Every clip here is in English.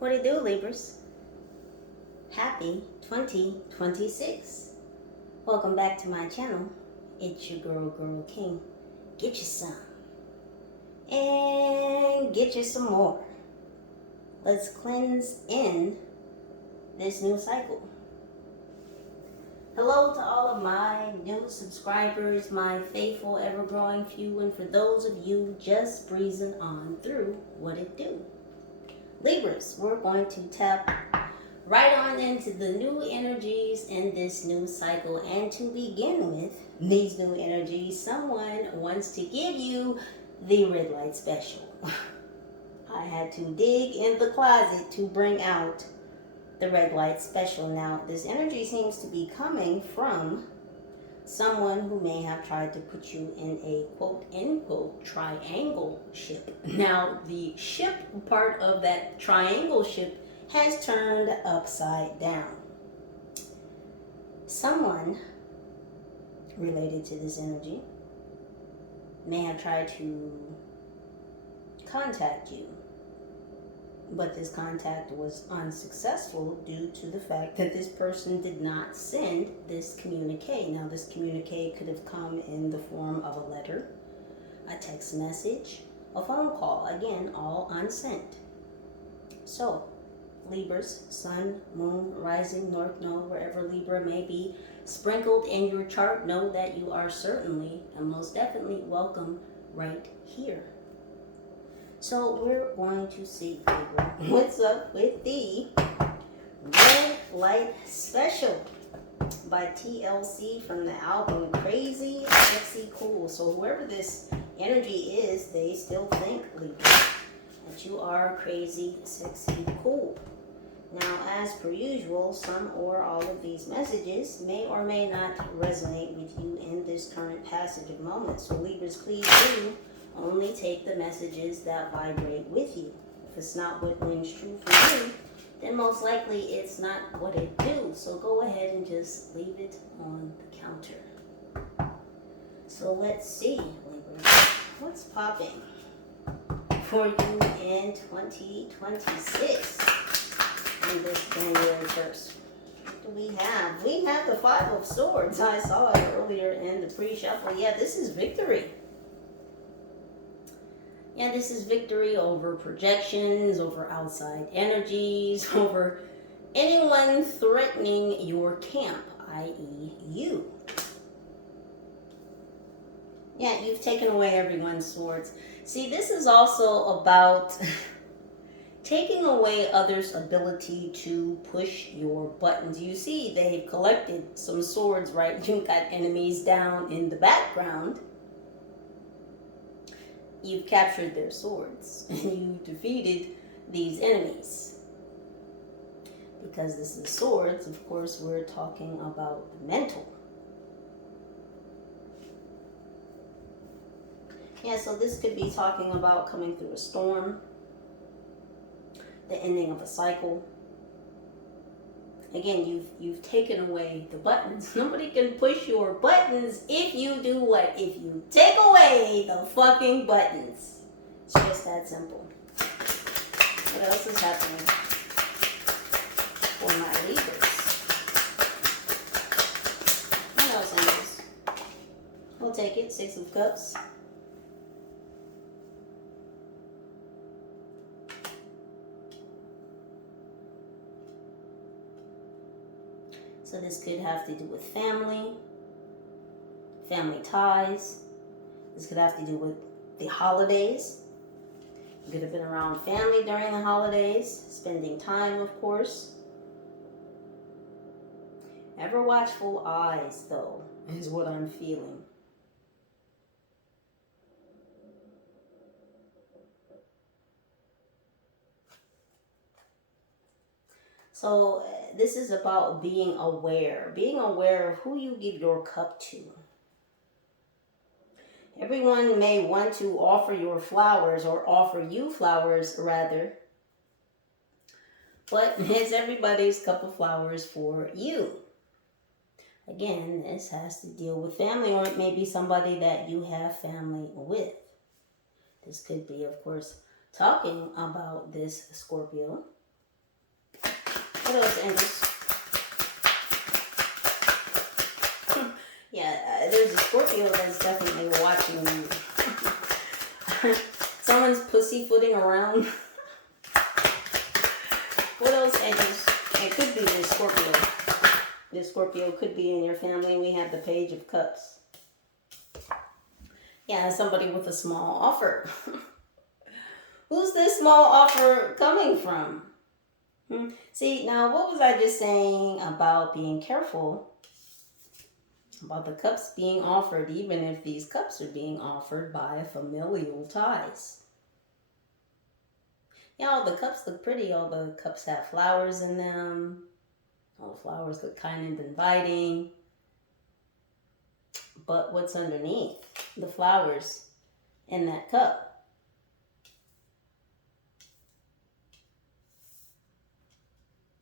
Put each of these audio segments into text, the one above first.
What it do, Libras? Happy 2026. Welcome back to my channel. It's your girl King. Get you some. And get you some more. Let's cleanse in this new cycle. Hello to all of my new subscribers, my faithful, ever-growing few, and for those of you just breezing on through, what it do? Libras, we're going to tap right on into the new energies in this new cycle. And to begin with these new energies, someone wants to give you the red light special. I had to dig in the closet to bring out the red light special. Now, this energy seems to be coming from someone who may have tried to put you in a quote-unquote triangle ship. Now, the ship part of that triangle ship has turned upside down. Someone related to this energy may have tried to contact you, but this contact was unsuccessful due to the fact that this person did not send this communique. Now, this communique could have come in the form of a letter, a text message, a phone call, again, all unsent. So, Libras, sun, moon, rising, north node, wherever Libra may be sprinkled in your chart, know that you are certainly and most definitely welcome right here. So we're going to see, Libra, what's up with the Red Light Special by TLC from the album Crazy, Sexy, Cool. So whoever this energy is, they still think, Libra, that you are crazy, sexy, cool. Now, as per usual, some or all of these messages may or may not resonate with you in this current passage of moments. So Libras, please do only take the messages that vibrate with you. If it's not what rings true for you, then most likely it's not what it do. So go ahead and just leave it on the counter. So let's see, Libra, what's popping for you in 2026 on this January 1st? What do we have? We have the Five of Swords. I saw it earlier in the pre-shuffle. Yeah, this is victory. Yeah, this is victory over projections, over outside energies, over anyone threatening your camp, i.e. you. Yeah, you've taken away everyone's swords. See, this is also about taking away others' ability to push your buttons. You see, they've collected some swords, right? You've got enemies down in the background. You've captured their swords and you've defeated these enemies. Because this is swords, of course, we're talking about the mental. Yeah, so this could be talking about coming through a storm, the ending of a cycle. Again, you've taken away the buttons. Nobody can push your buttons if you do what? If you take away the fucking buttons. It's just that simple. What else is happening for my Libras? What else, angels? We'll take it. Six of Cups. So this could have to do with family ties. This could have to do with the holidays. You could have been around family during the holidays, spending time, of course. Ever watchful eyes, though, is what I'm feeling. So this is about being aware of who you give your cup to. Everyone may want to offer your flowers, or offer you flowers rather, but is everybody's cup of flowers for you? Again, this has to deal with family, or it may be somebody that you have family with. This could be, of course, talking about this Scorpio What else, angels? Yeah, there's a Scorpio that's definitely watching you. Someone's pussyfooting around. What else, angels? It could be this Scorpio. This Scorpio could be in your family. We have the Page of Cups. Yeah, somebody with a small offer. Who's this small offer coming from? See, now what was I just saying about being careful about the cups being offered, even if these cups are being offered by familial ties? Yeah, all the cups look pretty. All the cups have flowers in them. All the flowers look kind and inviting. But what's underneath the flowers in that cup?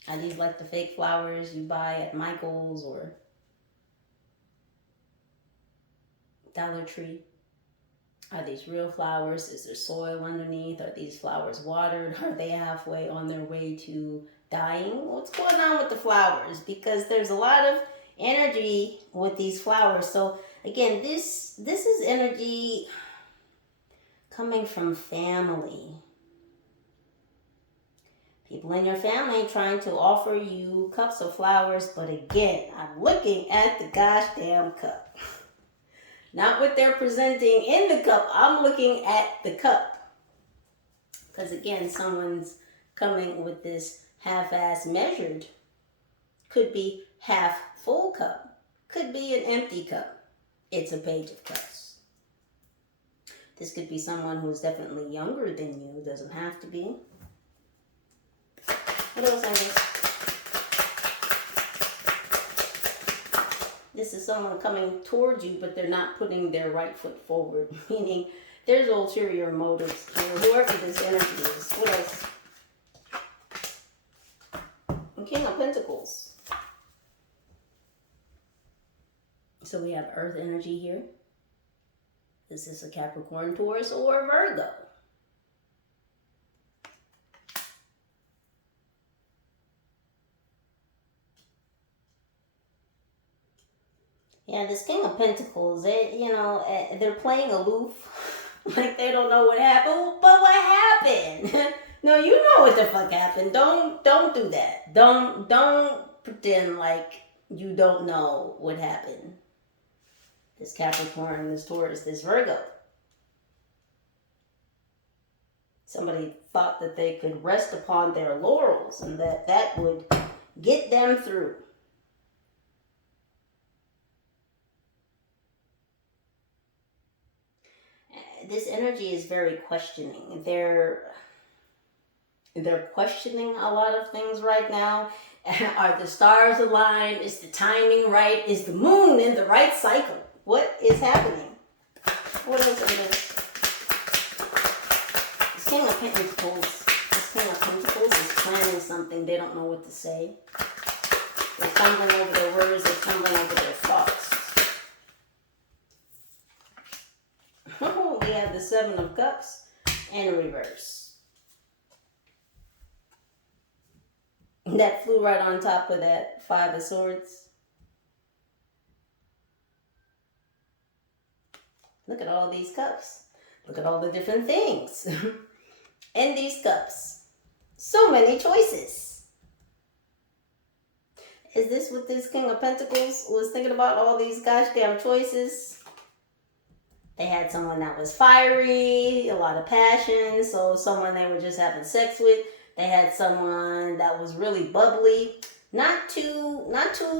Are these like the fake flowers you buy at Michael's or Dollar Tree? Are these real flowers? Is there soil underneath? Are these flowers watered? Are they halfway on their way to dying? What's going on with the flowers? Because there's a lot of energy with these flowers. So again, this is energy coming from family. People in your family trying to offer you cups of flowers, but again, I'm looking at the gosh damn cup. Not what they're presenting in the cup. I'm looking at the cup. Because again, someone's coming with this half-ass measured. Could be half full cup. Could be an empty cup. It's a Page of Cups. This could be someone who's definitely younger than you. Doesn't have to be. What else, Angels? This is someone coming towards you, but they're not putting their right foot forward. Meaning, there's ulterior motives here, whoever this energy is. What else? The King of Pentacles. So we have Earth energy here. Is this a Capricorn, Taurus, or a Virgo? Yeah, this King of Pentacles, they're playing aloof. Like they don't know what happened. But what happened? No, you know what the fuck happened. Don't do that. Don't pretend like you don't know what happened. This Capricorn, this Taurus, this Virgo. Somebody thought that they could rest upon their laurels and that would get them through. This energy is very questioning. They're questioning a lot of things right now. Are the stars aligned? Is the timing right? Is the moon in the right cycle? What is happening? What else is this? This King of Pentacles. This King of Pentacles is planning something. They don't know what to say. They're stumbling over their words. They're stumbling over their thoughts. We have the Seven of Cups in reverse. That flew right on top of that Five of Swords. Look at all these cups. Look at all the different things in these cups. So many choices. Is this what this King of Pentacles was thinking about? All these gosh damn choices? They had someone that was fiery, a lot of passion, so someone they were just having sex with. They had someone that was really bubbly, not too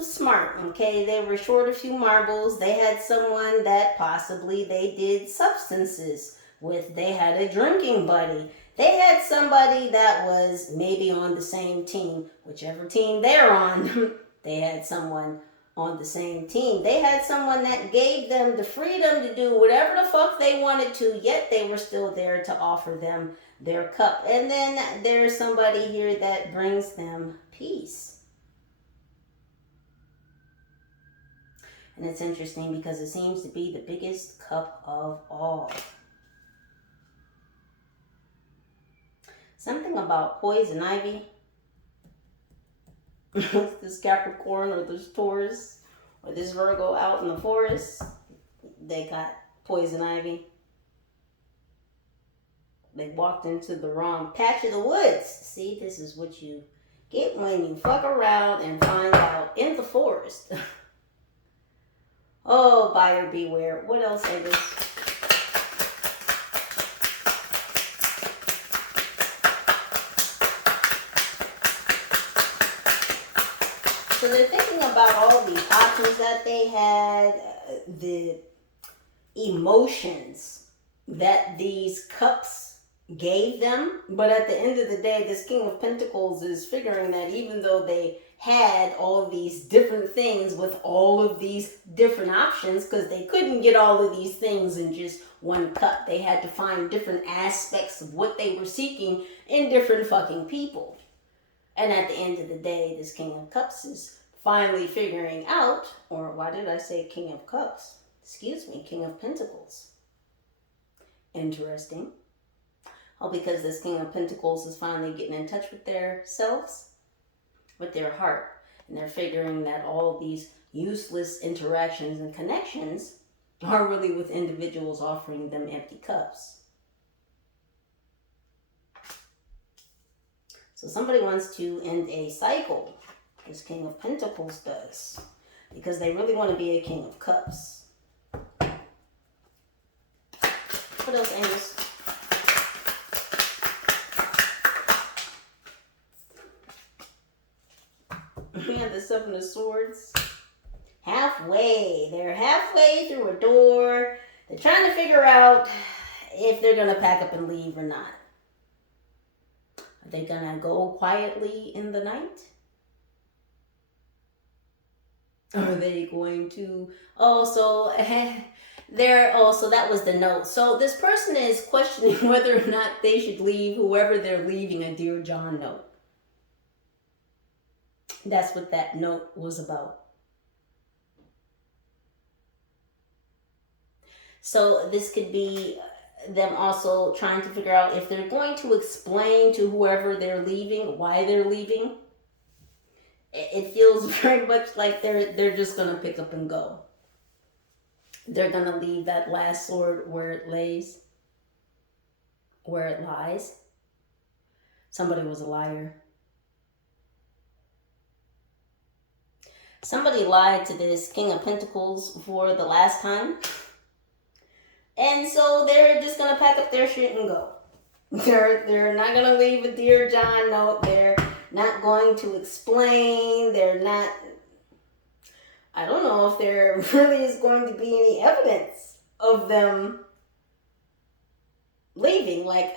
smart, okay? They were short a few marbles. They had someone that possibly they did substances with. They had a drinking buddy. They had somebody that was maybe on the same team, whichever team they're on. They had someone on the same team. They had someone that gave them the freedom to do whatever the fuck they wanted to, yet they were still there to offer them their cup. And then there's somebody here that brings them peace. And it's interesting because it seems to be the biggest cup of all. Something about poison ivy. this Capricorn or this Taurus or this Virgo out in the forest, they got poison ivy. They walked into the wrong patch of the woods. See, this is what you get when you fuck around and find out in the forest. Oh, buyer beware. What else is this? So they're thinking about all the options that they had, the emotions that these cups gave them. But at the end of the day, this King of Pentacles is figuring that even though they had all these different things with all of these different options, because they couldn't get all of these things in just one cup. They had to find different aspects of what they were seeking in different fucking people. And at the end of the day, this King of Cups is finally figuring out, or why did I say King of Cups? Excuse me, King of Pentacles. Interesting. Oh, because this King of Pentacles is finally getting in touch with their selves, with their heart. And they're figuring that all these useless interactions and connections are really with individuals offering them empty cups. So somebody wants to end a cycle. This King of Pentacles does. Because they really want to be a King of Cups. What else, angels? We have the Seven of Swords. Halfway. They're halfway through a door. They're trying to figure out if they're going to pack up and leave or not. Are they going to go quietly in the night? Are they going to... so that was the note. So this person is questioning whether or not they should leave whoever they're leaving a Dear John note. That's what that note was about. So this could be them also trying to figure out if they're going to explain to whoever they're leaving why they're leaving. It feels very much like they're just going to pick up and go. They're going to leave that last sword where it lays, where it lies. Somebody was a liar. Somebody lied to this King of Pentacles for the last time. And so they're just going to pack up their shit and go. They're not going to leave a Dear John note. They're not going to explain. They're not... I don't know if there really is going to be any evidence of them leaving. Like,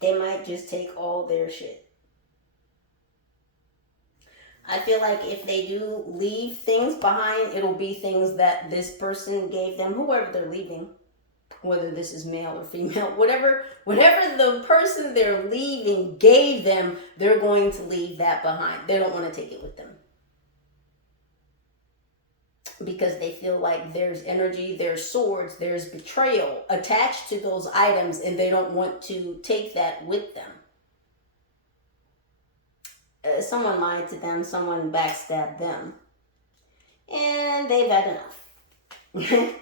they might just take all their shit. I feel like if they do leave things behind, it'll be things that this person gave them, whoever they're leaving, whether this is male or female, whatever the person they're leaving gave them, they're going to leave that behind. They don't want to take it with them. Because they feel like there's energy, there's swords, there's betrayal attached to those items, and they don't want to take that with them. Someone lied to them, someone backstabbed them, and they've had enough.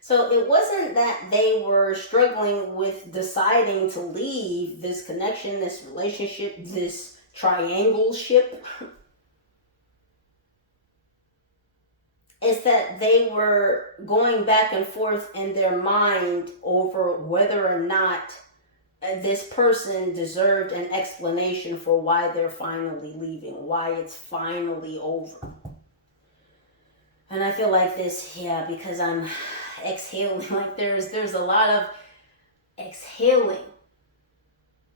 So it wasn't that they were struggling with deciding to leave this connection, this relationship, this triangle ship. It's that they were going back and forth in their mind over whether or not this person deserved an explanation for why they're finally leaving, why it's finally over. And I feel like this, because I'm exhaling, like there's a lot of exhaling.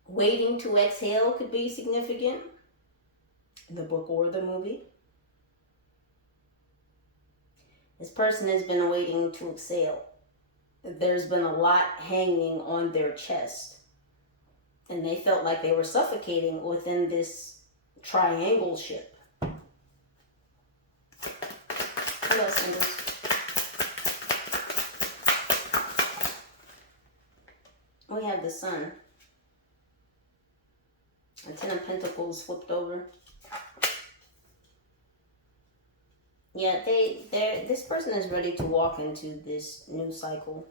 Waiting to exhale could be significant. The book or the movie. This person has been waiting to exhale. There's been a lot hanging on their chest. And they felt like they were suffocating within this triangle ship. What else, singles? We have the Sun. A Ten of Pentacles flipped over. Yeah, this person is ready to walk into this new cycle.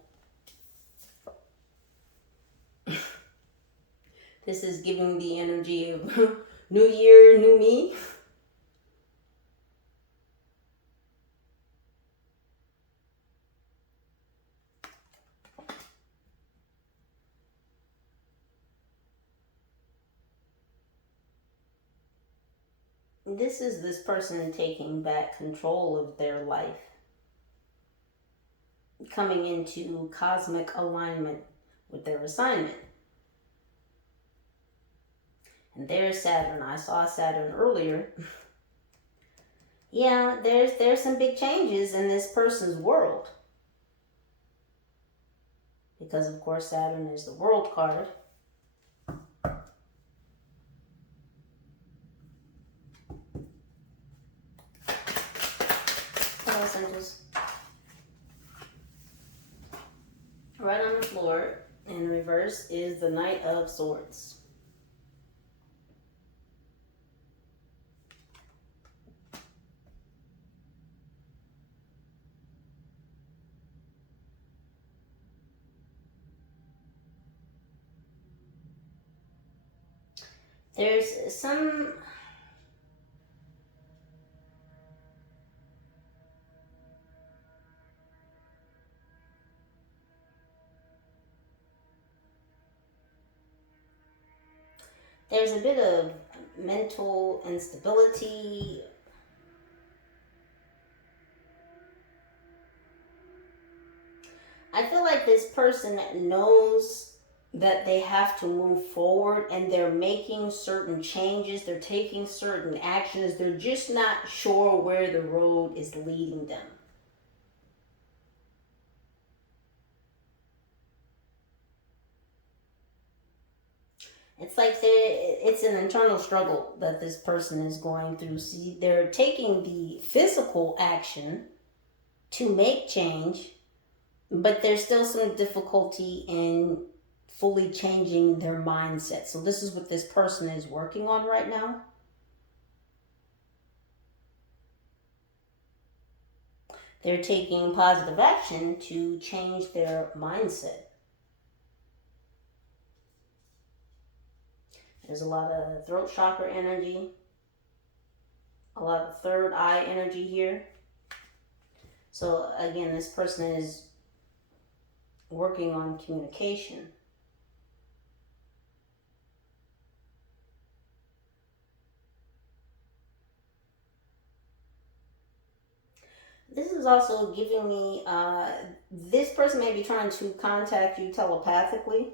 This is giving the energy of new year, new me. This is this person taking back control of their life, coming into cosmic alignment with their assignment. And there's Saturn. I saw Saturn earlier. Yeah, there's some big changes in this person's world. Because of course Saturn is the world card. Hello, Angels. Right on the floor in reverse is the Knight of Swords. There's a bit of mental instability. I feel like this person knows that they have to move forward and they're making certain changes, they're taking certain actions, they're just not sure where the road is leading them. It's like it's an internal struggle that this person is going through. See, they're taking the physical action to make change, but there's still some difficulty in fully changing their mindset. So this is what this person is working on right now. They're taking positive action to change their mindset. There's a lot of throat chakra energy, a lot of third eye energy here. So again, this person is working on communication. This is also giving me, this person may be trying to contact you telepathically.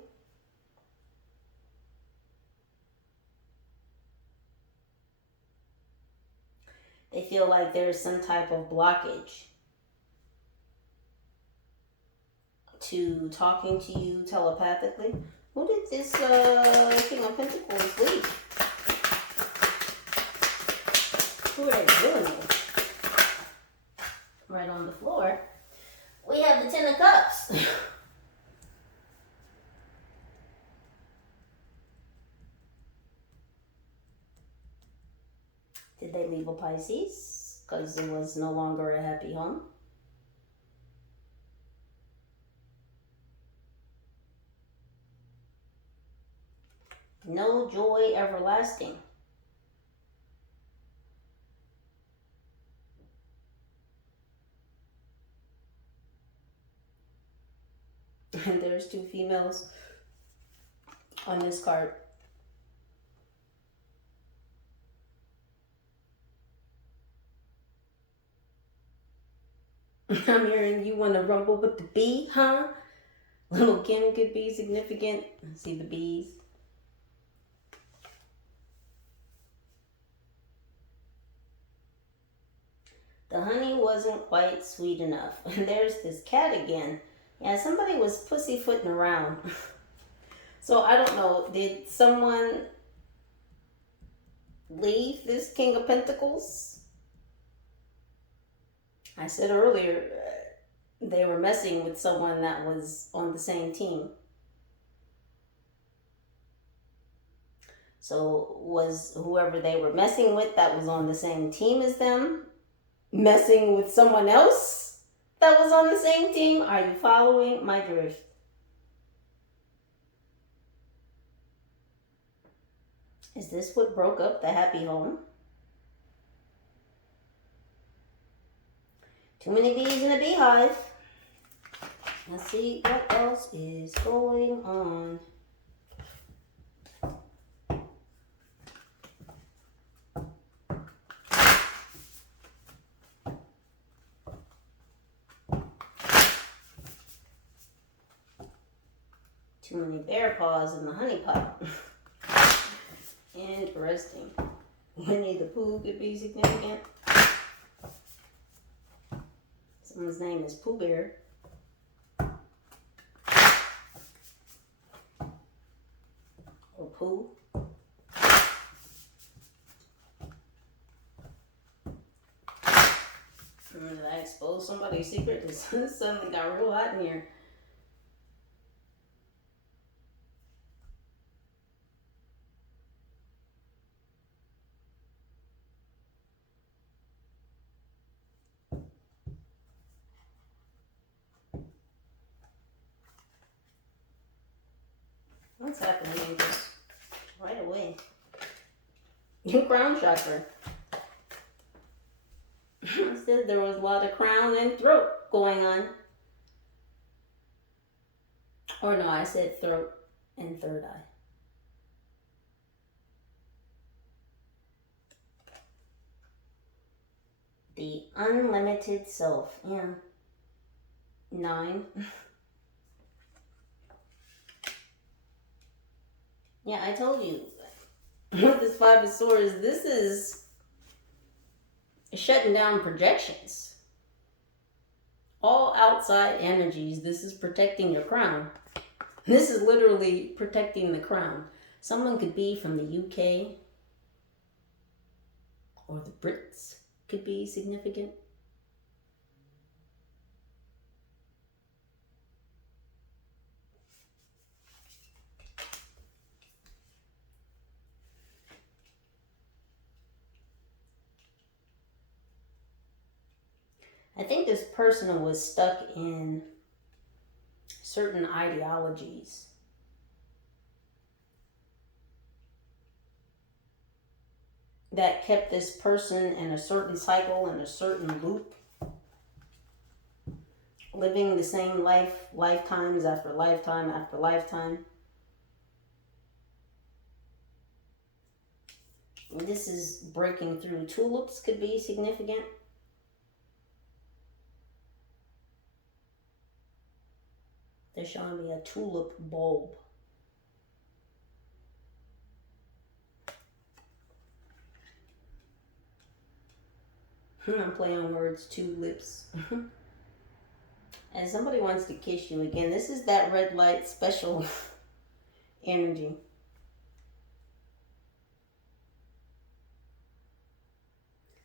They feel like there's some type of blockage to talking to you telepathically. Who did this King of Pentacles leave? Who are they dealing with? Right on the floor, we have the Ten of Cups. Did they leave a Pisces? Because it was no longer a happy home. No joy everlasting. And there's two females on this card. I'm hearing you want to rumble with the bee, huh? Little Kim could be significant. See the bees. The honey wasn't quite sweet enough. And there's this cat again. Yeah, somebody was pussyfooting around. So I don't know. Did someone leave this King of Pentacles? I said earlier, they were messing with someone that was on the same team. So was whoever they were messing with that was on the same team as them messing with someone else that was on the same team? Are you following my drift? Is this what broke up the happy home? Too many bees in a beehive. Let's see what else is going on. Too many bear paws in the honey pot. Interesting. Winnie the Pooh could be significant. Someone's name is Pooh Bear. Or Pooh. Did I expose somebody's secret? This suddenly got real hot in here. What's happening here? Just right away. New crown chakra. I said there was a lot of crown and throat going on. Or no, I said throat and third eye. The unlimited self. Yeah. 9. Yeah, I told you. With this 5 of Swords, this is shutting down projections. All outside energies. This is protecting your crown. This is literally protecting the crown. Someone could be from the UK or the Brits could be significant. I think this person was stuck in certain ideologies. That kept this person in a certain cycle, in a certain loop. Living the same life, lifetimes after lifetime after lifetime. This is breaking through. Tulips could be significant. They're showing me a tulip bulb. I'm playing on words, tulips. And somebody wants to kiss you again. This is that red light special energy.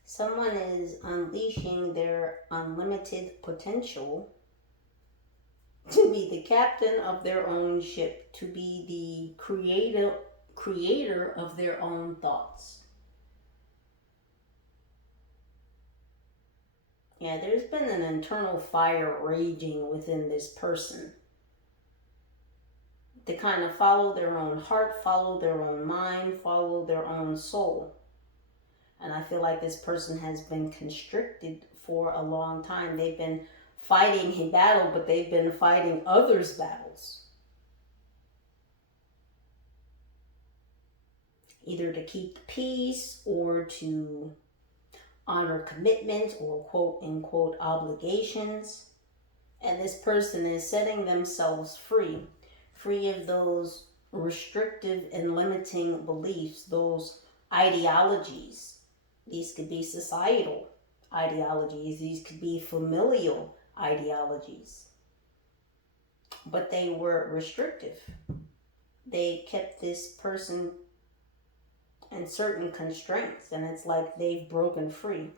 Someone is unleashing their unlimited potential to be the captain of their own ship, to be the creator of their own thoughts. Yeah, there's been an internal fire raging within this person. To kind of follow their own heart, follow their own mind, follow their own soul. And I feel like this person has been constricted for a long time. They've been fighting a battle, but they've been fighting others' battles. Either to keep the peace or to honor commitments or quote unquote obligations. And this person is setting themselves free of those restrictive and limiting beliefs, those ideologies. These could be societal ideologies. These could be familial ideologies. But they were restrictive. They kept this person in certain constraints, and it's like they've broken free.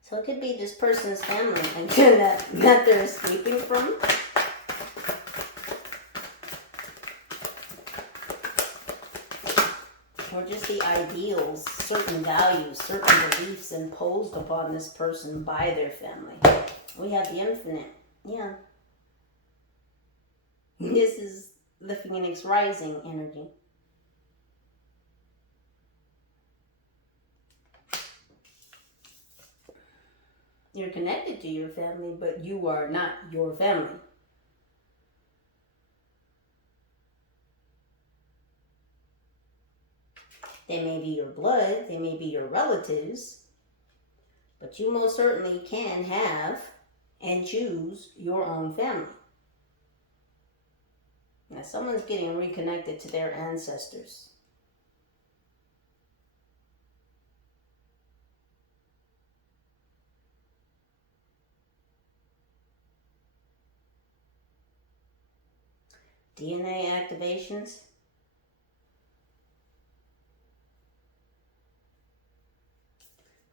So it could be this person's family again that they're escaping from. the ideals, certain values, certain beliefs imposed upon this person by their family. We have the infinite. Yeah. This is the Phoenix rising energy. You're connected to your family, but you are not your family. They may be your blood, they may be your relatives, but you most certainly can have and choose your own family. Now, someone's getting reconnected to their ancestors. DNA activations.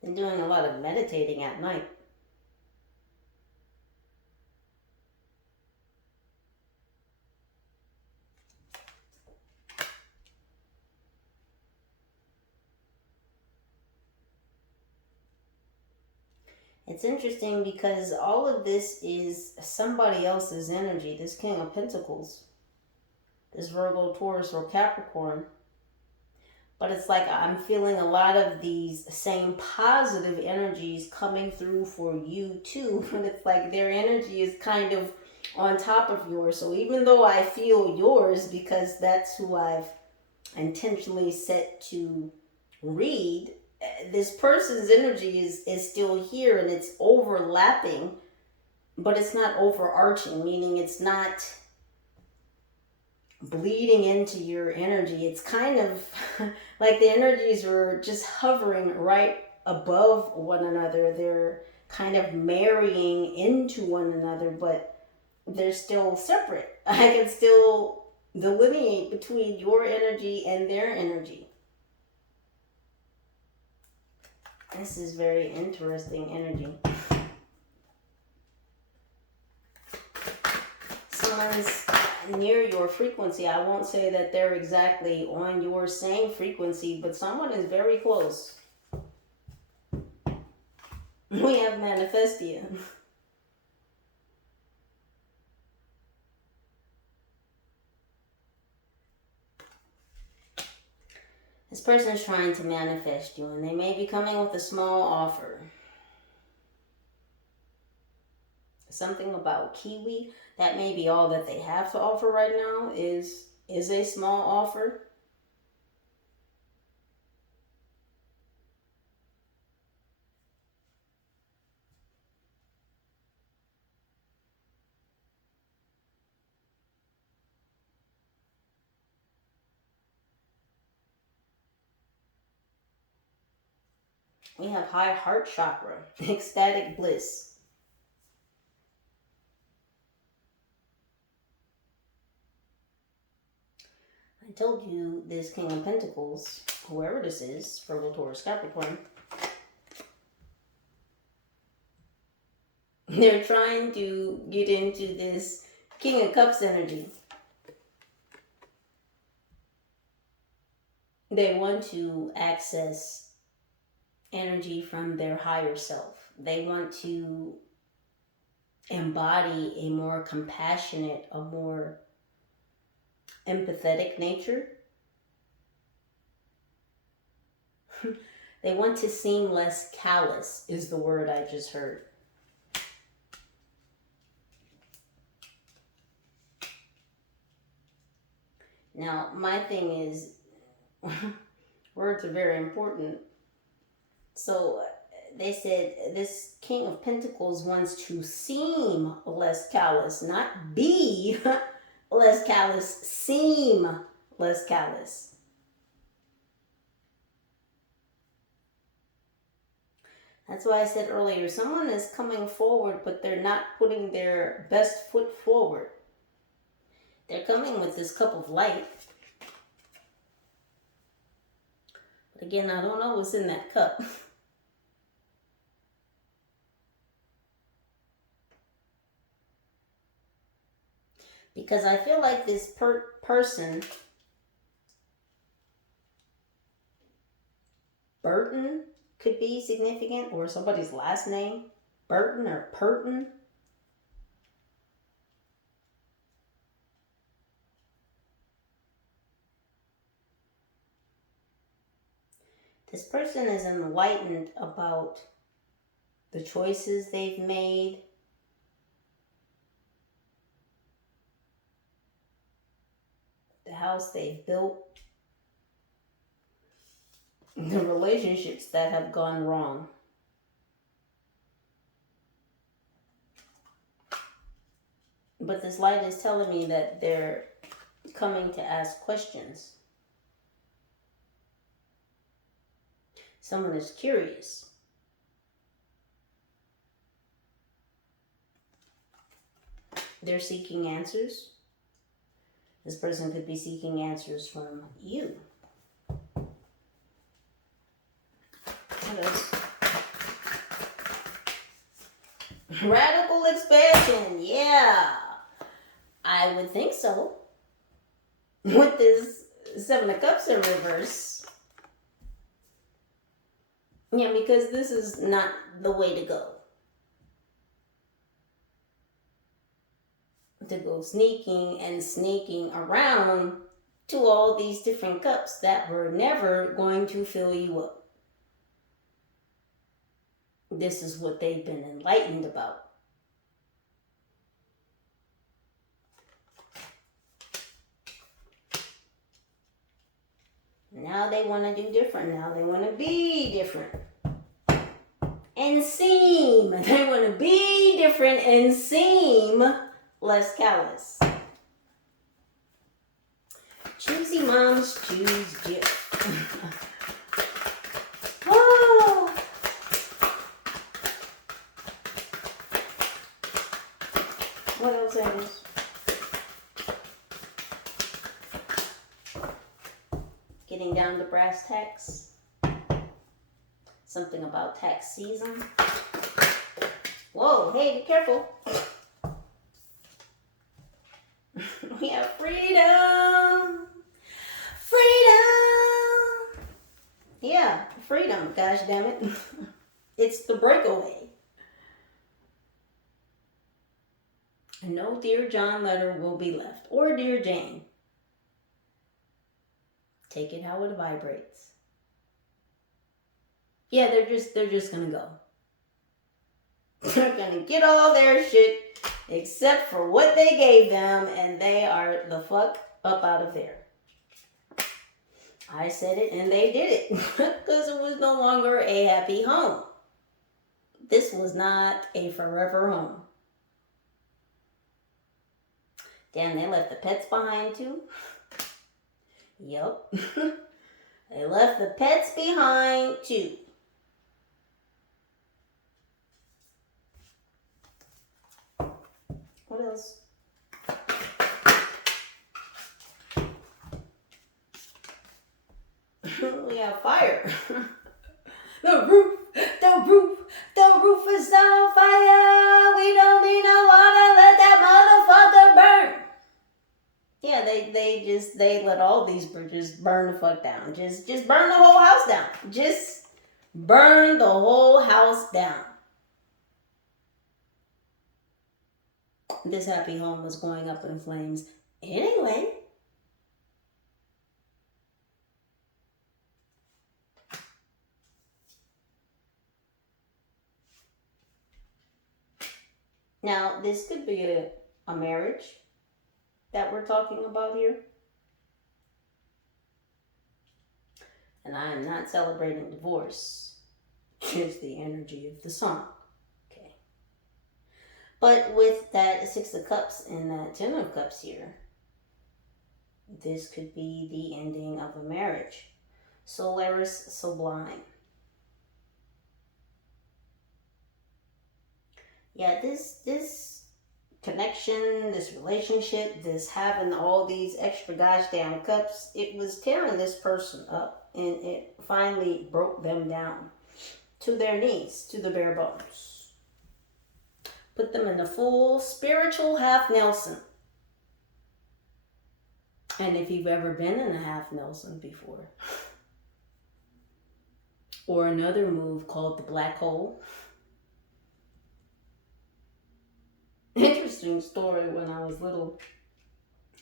Been doing a lot of meditating at night. It's interesting because all of this is somebody else's energy. This King of Pentacles, this Virgo, Taurus, or Capricorn. But it's like I'm feeling a lot of these same positive energies coming through for you too. And it's like their energy is kind of on top of yours. So even though I feel yours, because that's who I've intentionally set to read, this person's energy is still here and it's overlapping, but it's not overarching, meaning it's not bleeding into your energy. It's kind of like the energies are just hovering right above one another. They're kind of marrying into one another, but they're still separate. I can still delineate between your energy and their energy. This is very interesting energy. Someone's near your frequency. I won't say that they're exactly on your same frequency, but someone is very close. We have Manifestia. This person is trying to manifest you, and they may be coming with a small offer. Something about kiwi, that may be all that they have to offer right now, is a small offer. We have high heart chakra, ecstatic bliss. I told you this King of Pentacles, whoever this is, Virgo, Taurus, Capricorn, they're trying to get into this King of Cups energy. They want to access energy from their higher self. They want to embody a more compassionate, a more empathetic nature. They want to seem less callous, is the word I just heard. Now, my thing is, words are very important. So they said this King of Pentacles wants to seem less callous, not be less callous, seem less callous. That's why I said earlier, someone is coming forward, but they're not putting their best foot forward. They're coming with this cup of light. But again, I don't know what's in that cup. Because I feel like this person Burton could be significant, or somebody's last name. Burton or Purton. This person is enlightened about the choices they've made, the house they've built, the relationships that have gone wrong. But this light is telling me that they're coming to ask questions. Someone is curious. They're seeking answers. This person could be seeking answers from you. What else? Radical expansion. Yeah. I would think so. With this Seven of Cups in reverse. Yeah, because this is not the way to go. To go sneaking and snaking around to all these different cups that were never going to fill you up. This is what they've been enlightened about. Now they want to do different. Now they want to be different. And seem. They want to be different and seem less callous. Choosy moms choose gift. Oh. What else is? Getting down to brass tacks. Something about tax season. Whoa, hey, be careful. We have freedom. Freedom. Yeah, freedom, gosh damn it. It's the breakaway. No Dear John letter will be left. Or Dear Jane. Take it how it vibrates. Yeah, they're just gonna go. They're gonna get all their shit except for what they gave them, and they are the fuck up out of there. I said it and they did it because it was no longer a happy home. This was not a forever home. Damn, they left the pets behind too. Yup. They left the pets behind too. What else? We have fire. The roof is on fire. We don't need no water. Let that motherfucker burn. Yeah, they let all these bridges burn the fuck down. Just burn the whole house down. Just burn the whole house down. This happy home was going up in flames anyway. Now, this could be a marriage that we're talking about here. And I am not celebrating divorce. Just the energy of the song. Okay. But with that Six of Cups and that Ten of Cups here, this could be the ending of a marriage. Solaris Sublime. Yeah, this connection, this relationship, this having all these extra gosh damn cups, it was tearing this person up, and it finally broke them down to their knees, to the bare bones. Put them in a full spiritual half Nelson. And if you've ever been in a half Nelson before, Or another move called the black hole. Interesting story. When I was little,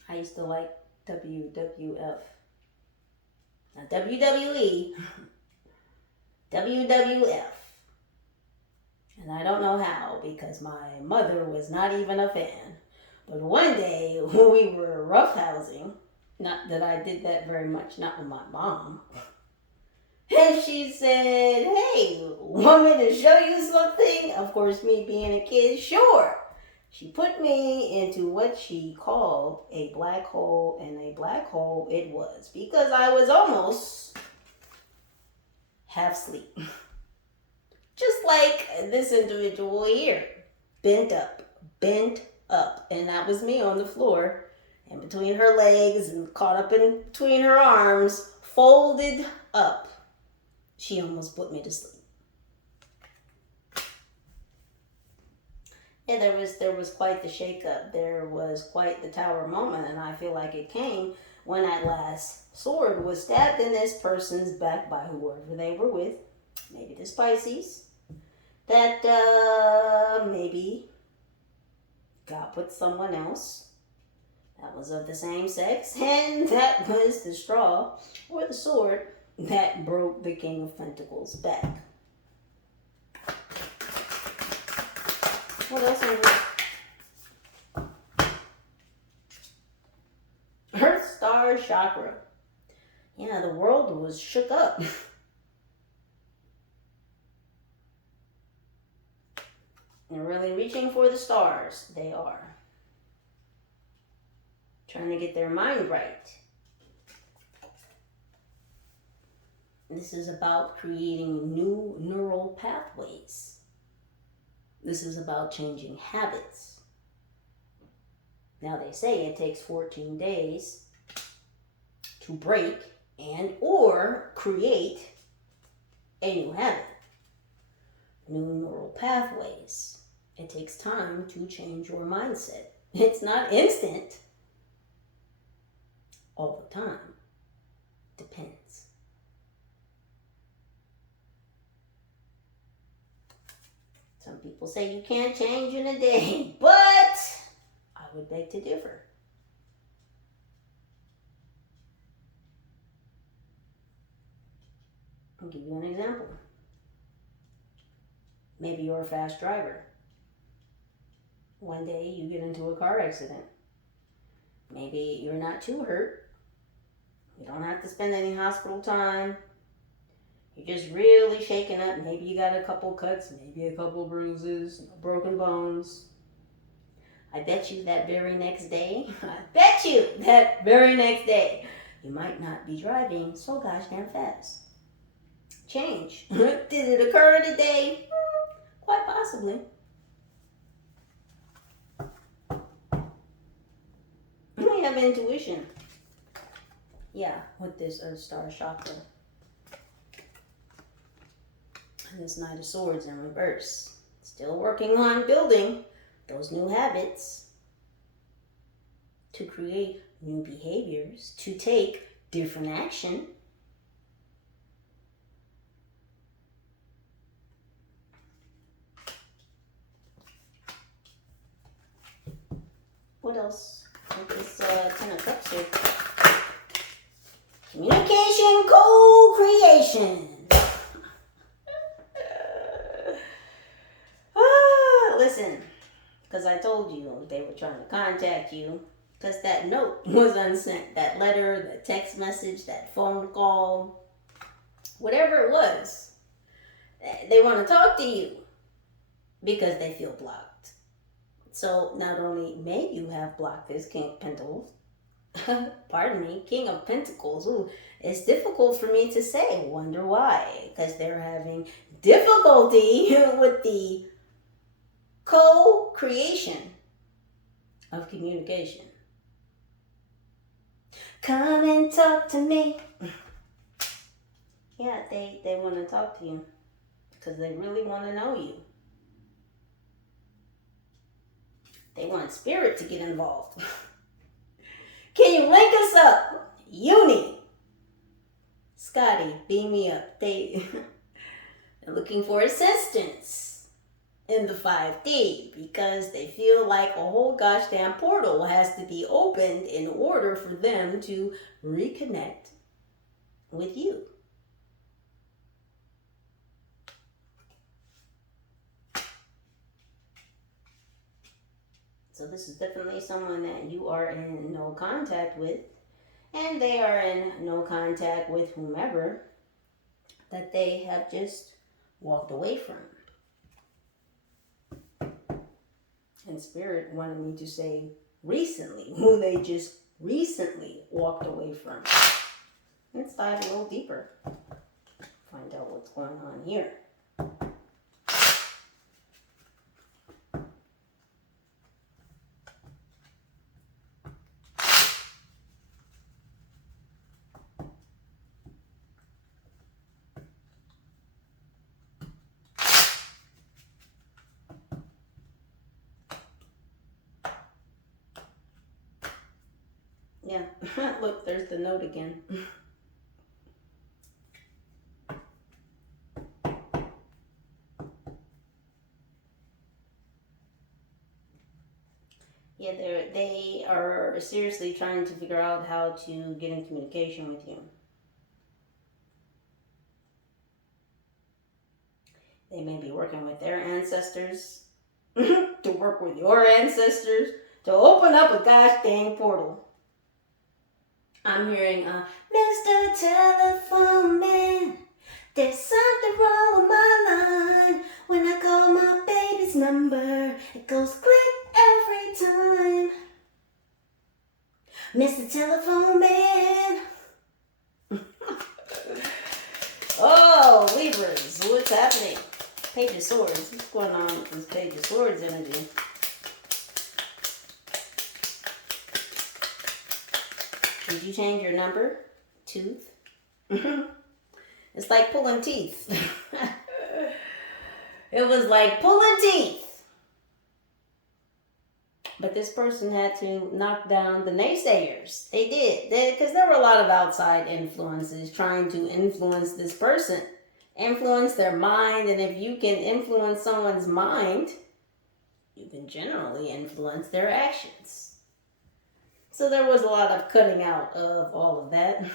I used to like WWF. Not WWE, WWF. And I don't know how, because my mother was not even a fan. But one day when we were roughhousing, not that I did that very much, not with my mom, and she said, "Hey, want me to show you something?" Of course, me being a kid, sure. She put me into what she called a black hole, and a black hole it was, because I was almost half asleep. Just like this individual here, bent up. And that was me on the floor, and between her legs and caught up in between her arms, folded up. She almost put me to sleep. Yeah, there was quite the shakeup. There was quite the tower moment, and I feel like it came when that last sword was stabbed in this person's back by whoever they were with. Maybe the Pisces. That maybe got with someone else that was of the same sex, and that was the straw or the sword that broke the King of Pentacles' back. What else is it? Earth Star Chakra. Yeah, the world was shook up. They're really reaching for the stars. They are. Trying to get their mind right. This is about creating new neural pathways. This is about changing habits. Now they say it takes 14 days to break and or create a new habit. New neural pathways. It takes time to change your mindset. It's not instant all the time. Depends. Some people say you can't change in a day, but I would beg to differ. I'll give you an example. Maybe you're a fast driver. One day you get into a car accident. Maybe you're not too hurt. You don't have to spend any hospital time. You're just really shaken up. Maybe you got a couple cuts, maybe a couple bruises, broken bones. I bet you that very next day, you might not be driving so gosh damn fast. Change. Did it occur today? Quite possibly. We have intuition. Yeah, with this Earth Star Chakra. And this Knight of Swords in reverse. Still working on building those new habits to create new behaviors, to take different action. What else? With this Ten of Cups here. Communication, co-creation. Listen, because I told you they were trying to contact you, because that note was unsent. That letter, that text message, that phone call, whatever it was, they want to talk to you because they feel blocked. So not only may you have blocked this King of Pentacles, King of Pentacles. Ooh, it's difficult for me to say. Wonder why? Because they're having difficulty with the co-creation of communication. Come and talk to me. Yeah, they want to talk to you because they really want to know you. They want spirit to get involved. Can you link us up? Uni. Scotty, beam me up. They're looking for assistance in the 5D because they feel like a whole gosh damn portal has to be opened in order for them to reconnect with you. So this is definitely someone that you are in no contact with, and they are in no contact with whomever that they have just walked away from. And Spirit wanted me to say recently, who they just recently walked away from. Let's dive a little deeper. Find out what's going on here. Yeah, look, there's the note again. Yeah, they are seriously trying to figure out how to get in communication with you. They may be working with their ancestors to work with your ancestors to open up a gosh dang portal. I'm hearing, Mr. Telephone Man, there's something wrong with my line. When I call my baby's number, it goes click every time. Mr. Telephone Man. Oh, Libras, what's happening? Page of Swords. What's going on with this Page of Swords energy? Did you change your number? Tooth? It's like pulling teeth. It was like pulling teeth. But this person had to knock down the naysayers. They did. Because there were a lot of outside influences trying to influence this person. Influence their mind. And if you can influence someone's mind, you can generally influence their actions. So there was a lot of cutting out of all of that.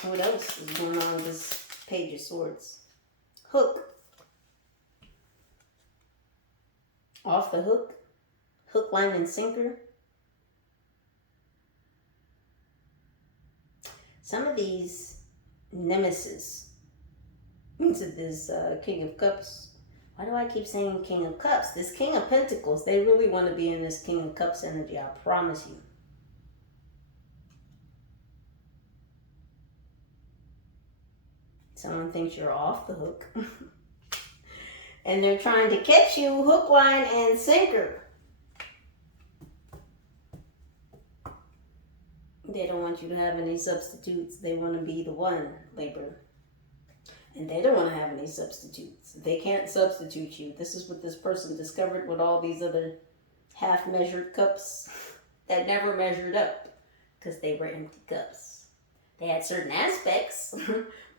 What else is going on with this Page of Swords? Hook. Off the hook. Hook, line, and sinker. Some of these nemesis into this King of Cups. Why do I keep saying King of Cups? This King of Pentacles, they really want to be in this King of Cups energy, I promise you. Someone thinks you're off the hook. And they're trying to catch you hook, line, and sinker. They don't want you to have any substitutes. They want to be the one, Libra. And they don't want to have any substitutes. They can't substitute you. This is what this person discovered with all these other half-measured cups that never measured up because they were empty cups. They had certain aspects.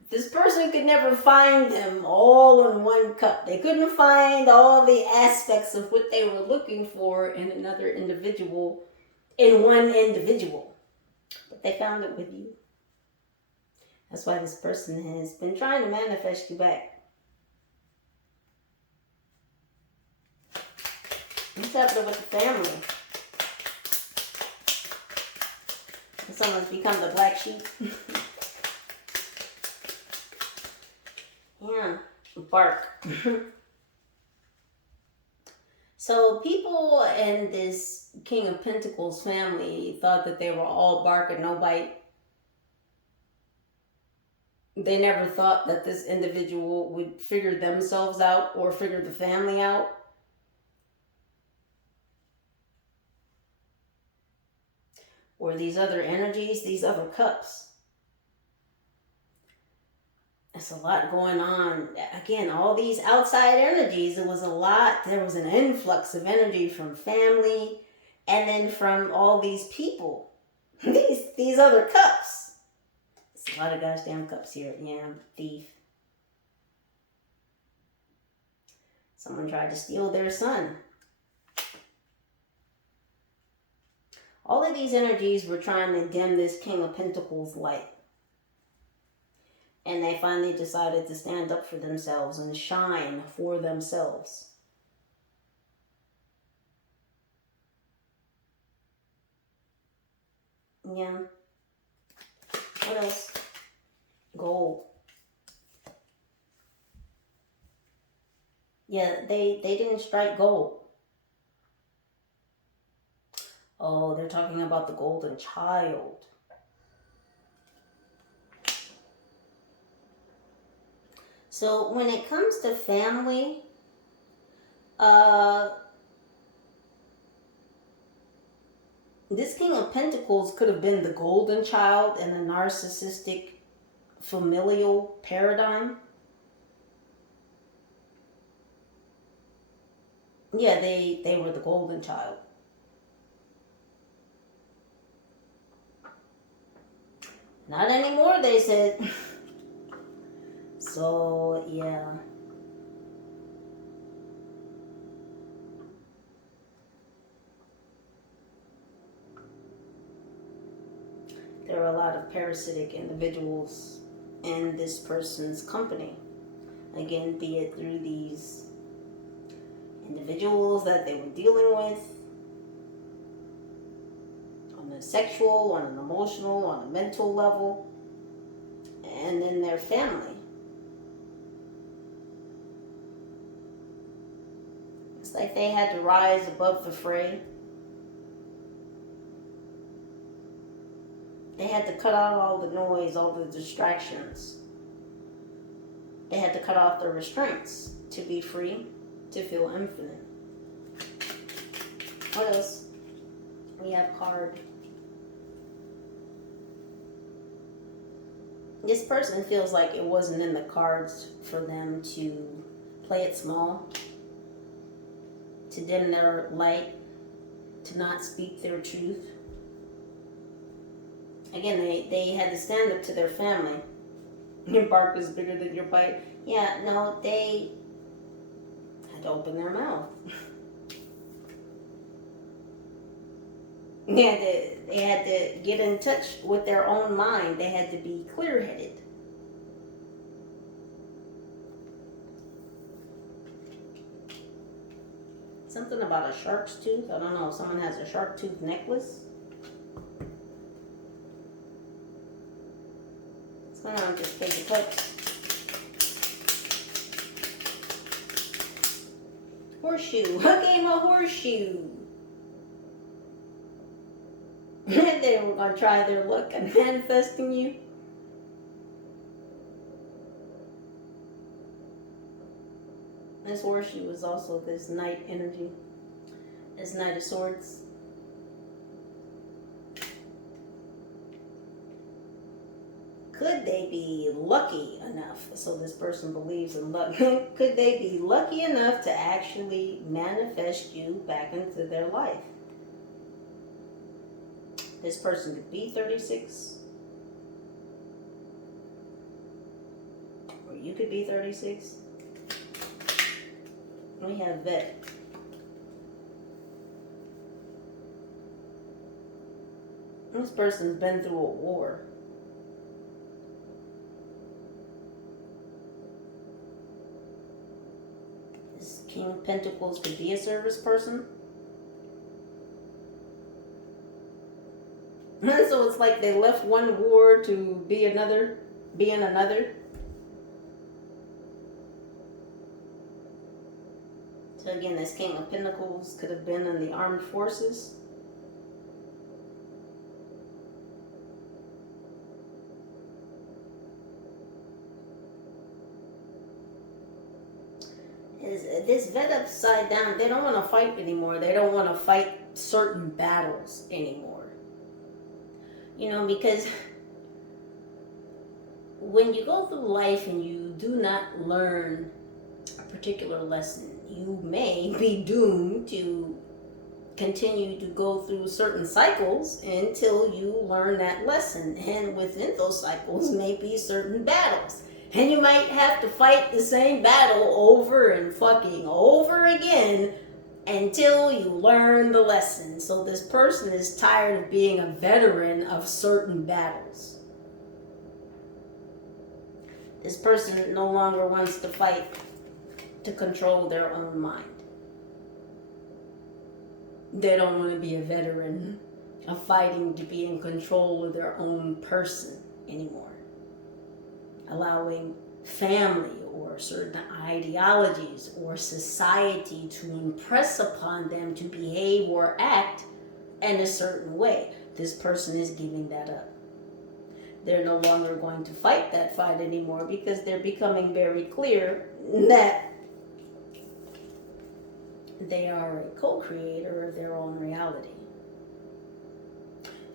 This person could never find them all in one cup. They couldn't find all the aspects of what they were looking for in another individual, in one individual. But they found it with you. That's why this person has been trying to manifest you back. What's happening with the family? Someone's become the black sheep. Yeah, bark. So people in this King of Pentacles family thought that they were all bark and no bite. They never thought that this individual would figure themselves out or figure the family out. Or these other energies, these other cups. There's a lot going on. Again, all these outside energies, it was a lot. There was an influx of energy from family and then from all these people. These other cups. It's a lot of gosh damn cups here. Yeah, thief. Someone tried to steal their son. All of these energies were trying to dim this King of Pentacles light. And they finally decided to stand up for themselves and shine for themselves. Yeah. What else? Gold. Yeah, they didn't strike gold. Oh, they're talking about the golden child. So when it comes to family, this King of Pentacles could have been the golden child in the narcissistic familial paradigm. Yeah, they were the golden child. Not anymore, they said. So, yeah. There are a lot of parasitic individuals in this person's company. Again, be it through these individuals that they were dealing with on a sexual, on an emotional, on a mental level, and in their family. It's like they had to rise above the fray. They had to cut out all the noise, all the distractions. They had to cut off the restraints to be free, to feel infinite. What else? We have card. This person feels like it wasn't in the cards for them to play it small, to dim their light, to not speak their truth. Again, they had to stand up to their family. Your bark is bigger than your bite. Yeah, no, they had to open their mouth. They had to get in touch with their own mind. They had to be clear-headed. Something about a shark's tooth. I don't know if someone has a shark tooth necklace. What's going on with this Page of Cups? Horseshoe. A game of horseshoe. They were going to try their luck at manifesting you. This horseshoe is also this Knight energy. This Knight of Swords. Could they be lucky enough, so this person believes in luck, could they be lucky enough to actually manifest you back into their life? This person could be 36. Or you could be 36. We have vet. This person's been through a war. This King of Pentacles could be a service person. So it's like they left one war to be in another. So again, this King of Pentacles could have been in the armed forces. This vet upside down, they don't want to fight anymore. They don't want to fight certain battles anymore. You know, because when you go through life and you do not learn a particular lesson, you may be doomed to continue to go through certain cycles until you learn that lesson. And within those cycles may be certain battles. And you might have to fight the same battle over and fucking over again until you learn the lesson. So this person is tired of being a veteran of certain battles. This person no longer wants to fight to control their own mind. They don't want to be a veteran of fighting to be in control of their own person anymore. Allowing family or certain ideologies or society to impress upon them to behave or act in a certain way. This person is giving that up. They're no longer going to fight that fight anymore because they're becoming very clear that they are a co-creator of their own reality.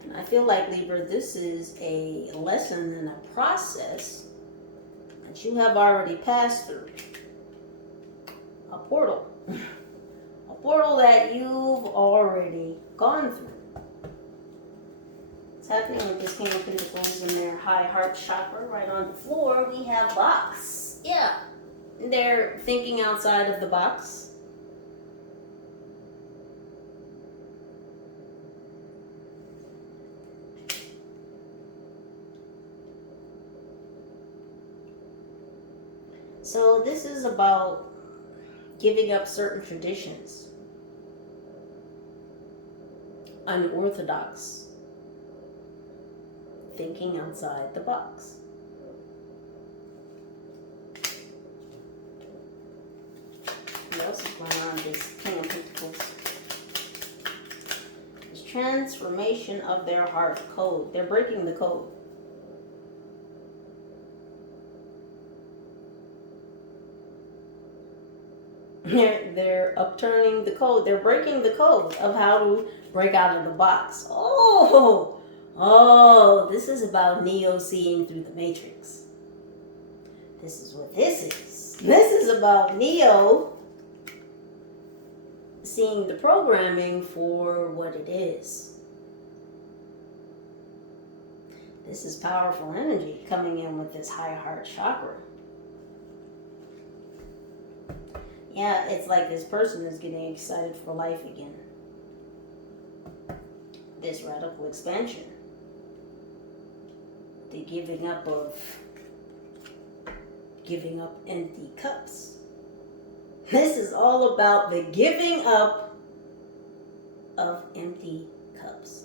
And I feel like, Libra, this is a lesson and a process that you have already passed through. A portal. A portal that you've already gone through. What's happening with this King of Pentacles in their high heart chakra? Right on the floor, we have box. Yeah. They're thinking outside of the box. So this is about giving up certain traditions, unorthodox, thinking outside the box. What else is going on this King of Pentacles? This transformation of their heart code. They're breaking the code. They're upturning the code. They're breaking the code of how to break out of the box. Oh, this is about Neo seeing through the Matrix. This is what this is. This is about Neo seeing the programming for what it is. This is powerful energy coming in with this high heart chakra. Yeah, it's like this person is getting excited for life again. This radical expansion. The giving up empty cups. This is all about the giving up of empty cups.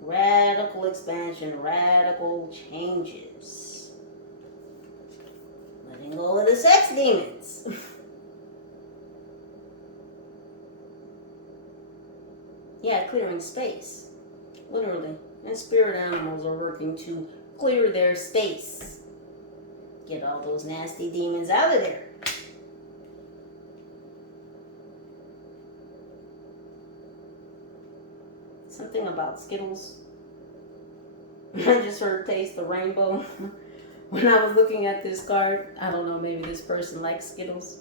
Radical expansion, radical changes. Letting go of the sex demons. Yeah, clearing space. Literally. And spirit animals are working to clear their space. Get all those nasty demons out of there. Something about Skittles. I just heard taste the rainbow. When I was looking at this card, I don't know, maybe this person likes Skittles.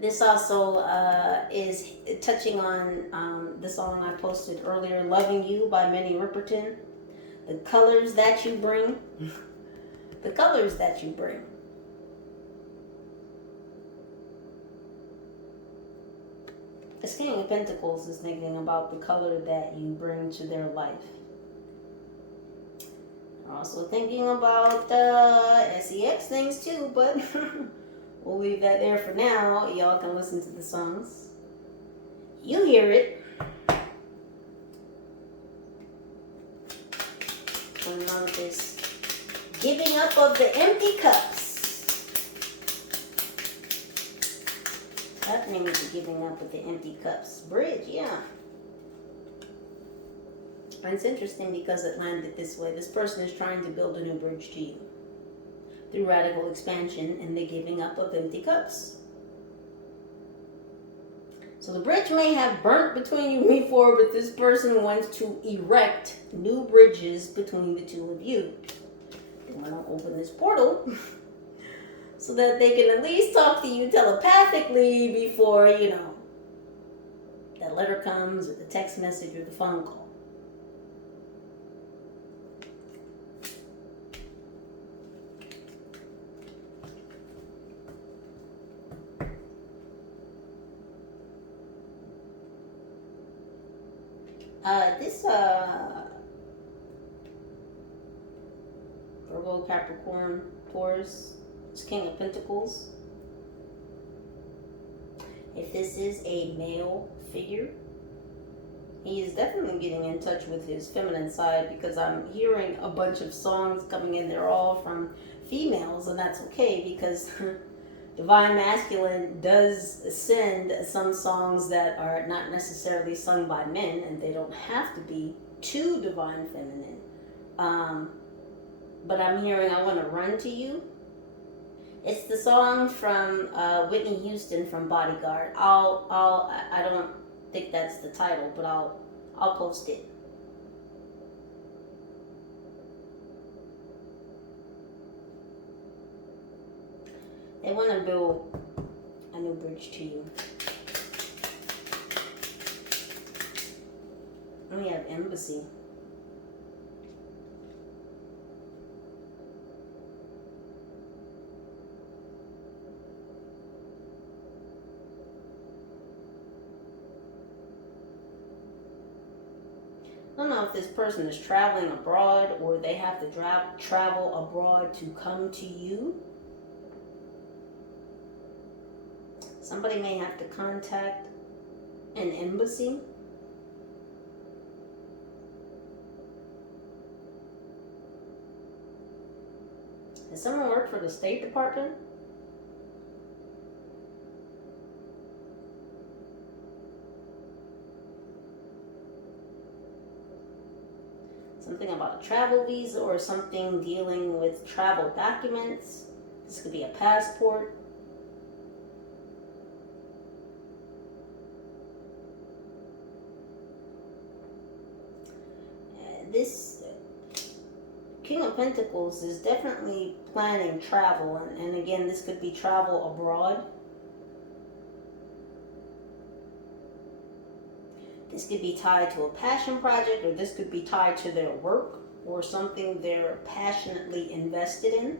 This also is touching on the song I posted earlier, Loving You by Minnie Riperton. The colors that you bring. The colors that you bring. This King of Pentacles is thinking about the color that you bring to their life. Also thinking about sex things too, but we'll leave that there for now. Y'all can listen to the songs. You hear it. Going on with this giving up of the empty cups. What's happening with the giving up of the empty cups? Bridge, yeah. And it's interesting because it landed this way. This person is trying to build a new bridge to you through radical expansion and the giving up of empty cups. So the bridge may have burnt between you and before, but this person wants to erect new bridges between the two of you. They want to open this portal so that they can at least talk to you telepathically before, you know, that letter comes or the text message or the phone call. This Virgo, Capricorn, Taurus, it's King of Pentacles. If this is a male figure, he is definitely getting in touch with his feminine side, because I'm hearing a bunch of songs coming in. They're all from females, and that's okay, because Divine Masculine does send some songs that are not necessarily sung by men, and they don't have to be to Divine Feminine. But I'm hearing I Want to Run to You. It's the song from Whitney Houston from Bodyguard. I don't think that's the title, but I'll post it. They want to build a new bridge to you. And we have Embassy. I don't know if this person is traveling abroad or they have to travel abroad to come to you. Somebody may have to contact an embassy. Does someone work for the State Department? Something about a travel visa or something dealing with travel documents. This could be a passport. This King of Pentacles is definitely planning travel, and again, this could be travel abroad. This could be tied to a passion project, or this could be tied to their work or something they're passionately invested in.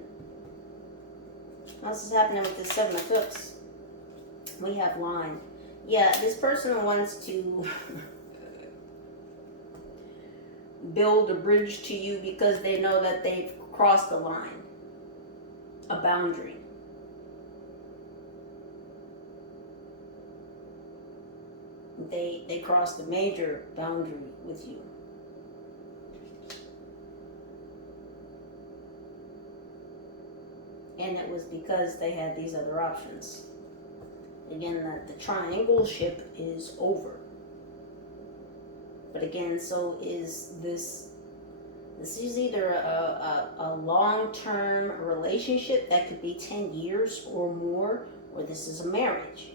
What else is happening with this Seven of Cups? We have line. Yeah, this person wants to build a bridge to you because they know that they've crossed a line, a boundary. They crossed a major boundary with you. And it was because they had these other options. Again, the triangle ship is over. But again, so is this. This is either a long-term relationship that could be 10 years or more, or this is a marriage.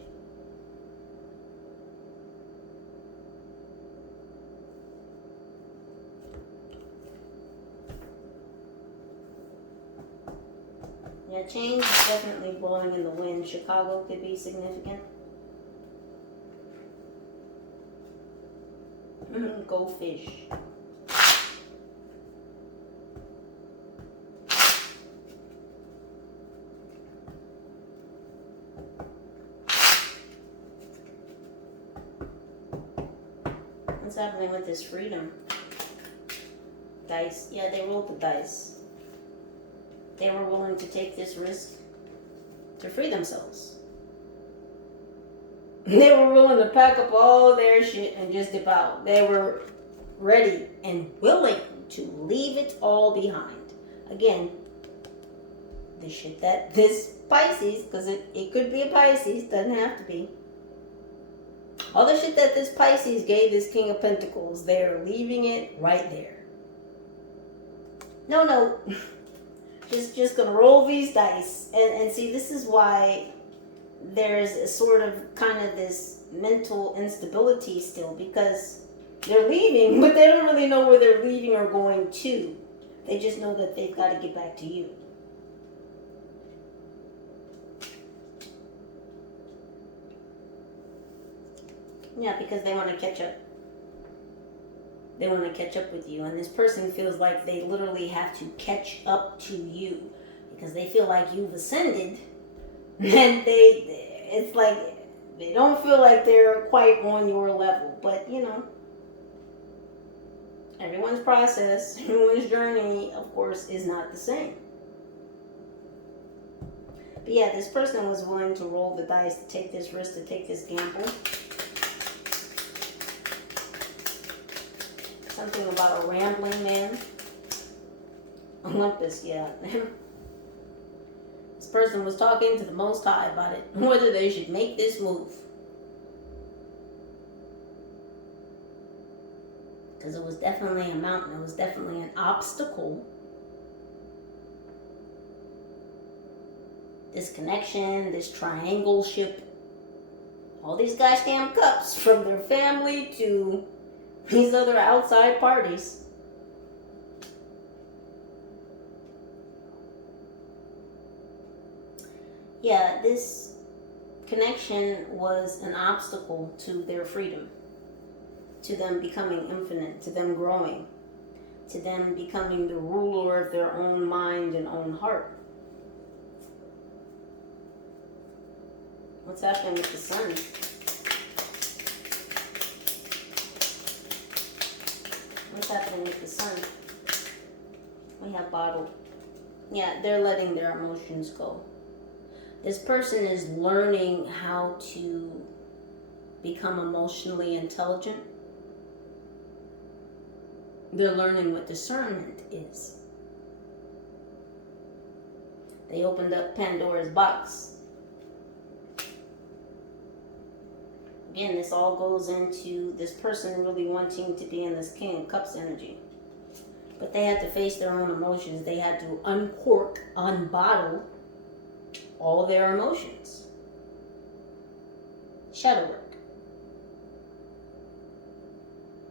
Yeah, change is definitely blowing in the wind. Chicago could be significant. Go fish. What's happening with this freedom? Dice. Yeah, they rolled the dice. They were willing to take this risk to free themselves. They were willing to pack up all their shit and just dip out. They were ready and willing to leave it all behind. Again, the shit that this Pisces, because it could be a Pisces, doesn't have to be. All the shit that this Pisces gave this King of Pentacles, they're leaving it right there. No. Just gonna roll these dice. And see, this is why there's a sort of kind of this mental instability still, because they're leaving, but they don't really know where they're leaving or going to. They just know that they've got to get back to you. Yeah, because they want to catch up. They want to catch up with you. And this person feels like they literally have to catch up to you because they feel like you've ascended. And it's like they don't feel like they're quite on your level. But, you know, everyone's process, everyone's journey, of course, is not the same. But yeah, this person was willing to roll the dice, to take this risk, to take this gamble. Something about a rambling man. Olympus, yeah. This person was talking to the Most High about it, whether they should make this move. Because it was definitely a mountain. It was definitely an obstacle. This connection, this triangle ship, all these goddamn cups, from their family to these other outside parties. Yeah, this connection was an obstacle to their freedom, to them becoming infinite, to them growing, to them becoming the ruler of their own mind and own heart. What's happening with the sun? What's happening with the sun? We have bottled. Yeah, they're letting their emotions go. This person is learning how to become emotionally intelligent. They're learning what discernment is. They opened up Pandora's box. Again, this all goes into this person really wanting to be in this King of Cups energy. But they had to face their own emotions. They had to uncork, unbottle all their emotions. Shadow work.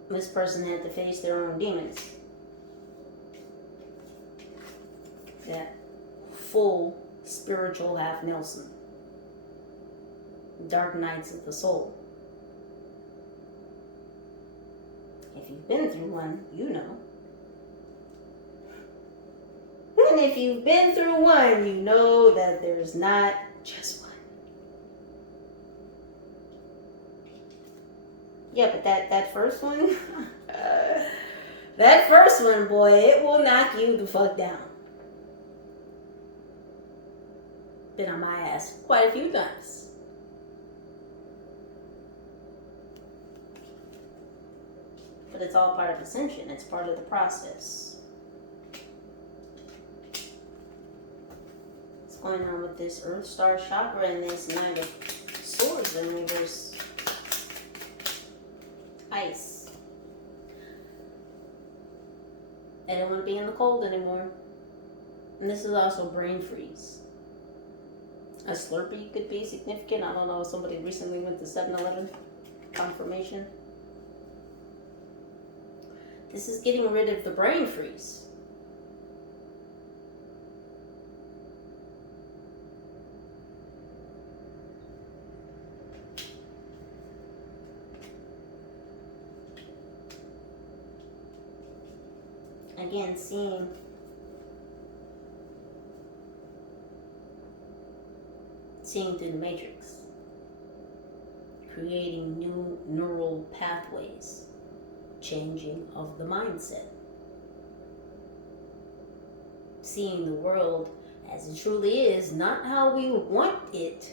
This person had to face their own demons. That full spiritual half Nelson. Dark nights of the soul. If you've been through one, you know. And if you've been through one, you know that there's not just one. Yeah, but that first one, that first one, boy, it will knock you the fuck down. Been on my ass quite a few times. But it's all part of ascension. It's part of the process. What's going on with this Earth Star chakra and this Knight of Swords in reverse? Ice. They don't want to be in the cold anymore. And this is also brain freeze. A Slurpee could be significant. I don't know. Somebody recently went to 7-Eleven. Confirmation. This is getting rid of the brain freeze. Again, seeing through the matrix, creating new neural pathways, changing of the mindset, seeing the world as it truly is, not how we want it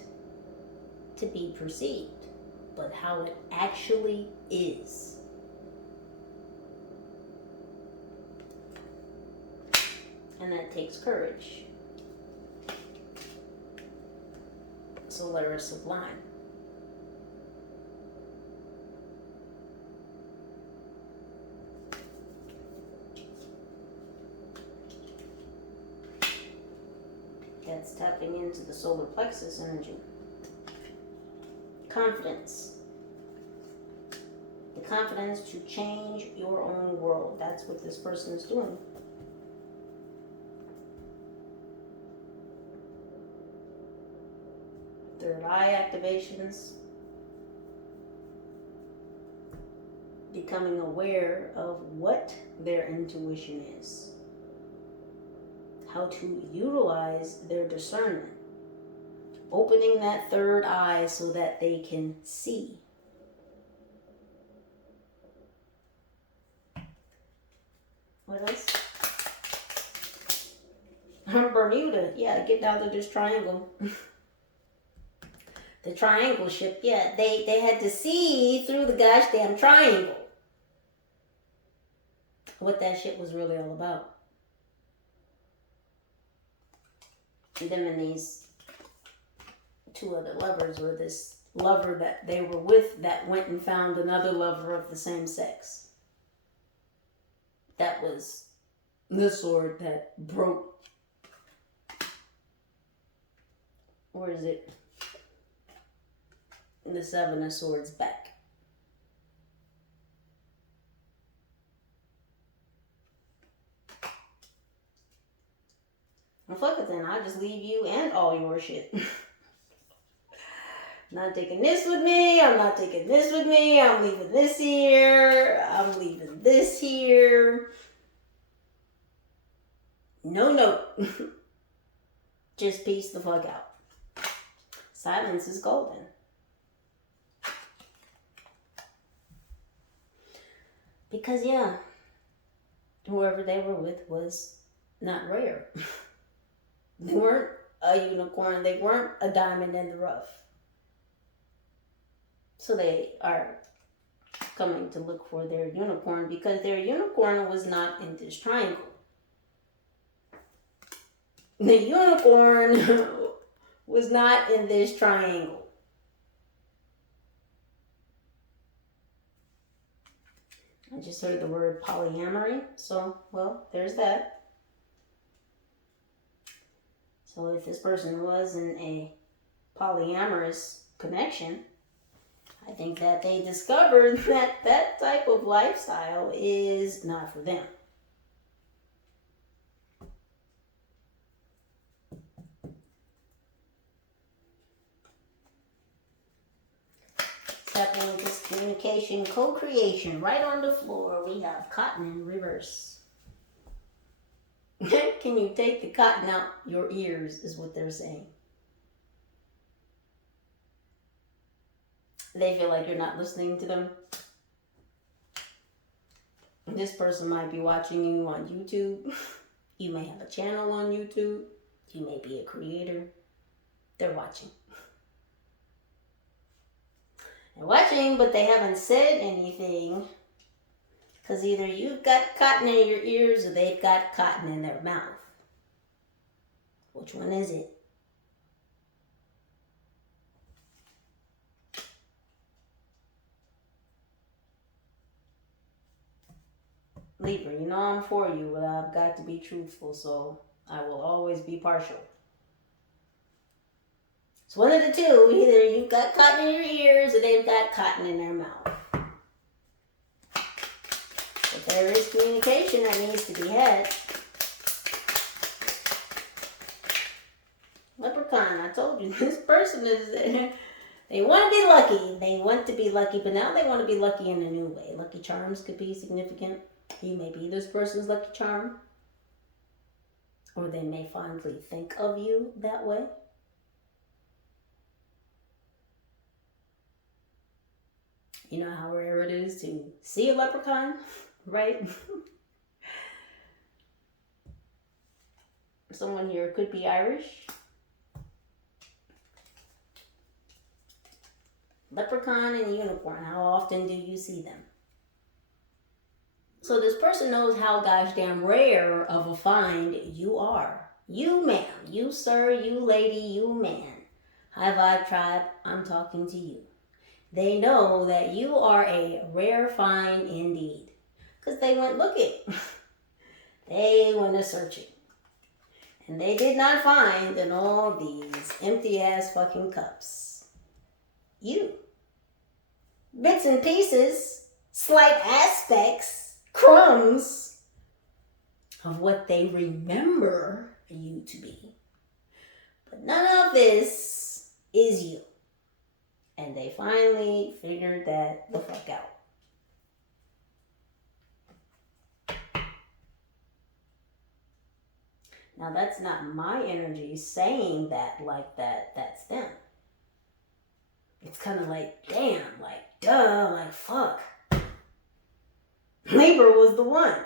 to be perceived, but how it actually is. And that takes courage. Solaris Sublime. That's tapping into the solar plexus energy. Confidence. The confidence to change your own world. That's what this person is doing. Third eye activations. becoming aware of what their intuition is, how to utilize their discernment, opening that third eye so that they can see. What else? Bermuda, yeah, get down to this triangle. The triangle ship, yeah, they had to see through the gosh damn triangle what that shit was really all about. And them and these two other lovers, or this lover that they were with that went and found another lover of the same sex. That was the sword that broke. Or is it the Seven of Swords back? Well, fuck it then. I'll just leave you and all your shit. Not taking this with me. I'm not taking this with me. I'm leaving this here. I'm leaving this here. No. Just peace the fuck out. Silence is golden. Because, yeah, whoever they were with was not rare. They weren't a unicorn. They weren't a diamond in the rough. So they are coming to look for their unicorn because their unicorn was not in this triangle. The unicorn was not in this triangle. I just heard the word polyamory, so, well, there's that. So if this person was in a polyamorous connection, I think that they discovered that that type of lifestyle is not for them. What's happening with this communication, co-creation? Right on the floor, we have cotton in reverse. Can you take the cotton out your ears, is what they're saying. They feel like you're not listening to them. This person might be watching you on YouTube. You may have a channel on YouTube. You may be a creator. They're watching. They're watching, but they haven't said anything. Because either you've got cotton in your ears or they've got cotton in their mouth. Which one is it? Libra, you know I'm for you, but I've got to be truthful, so I will always be partial. It's one of the two. Either you've got cotton in your ears or they've got cotton in their mouth. But there is communication that needs to be had. Leprechaun, I told you, this person is, they want to be lucky. They want to be lucky, but now they want to be lucky in a new way. Lucky charms could be significant. You may be this person's lucky charm. Or they may fondly think of you that way. You know how rare it is to see a leprechaun, right? Someone here could be Irish. Leprechaun and unicorn, how often do you see them? So this person knows how gosh damn rare of a find you are. You ma'am, you sir, you lady, you man. High Vibe Tribe, I'm talking to you. They know that you are a rare find indeed. Because they went looking. They went a searching. And they did not find in all these empty ass fucking cups you. Bits and pieces, slight aspects, crumbs of what they remember you to be. But none of this is you. And they finally figured that the fuck out. Now, that's not my energy saying that like that. That's them. It's kind of like, damn, like, duh, like, fuck. Libra was the one.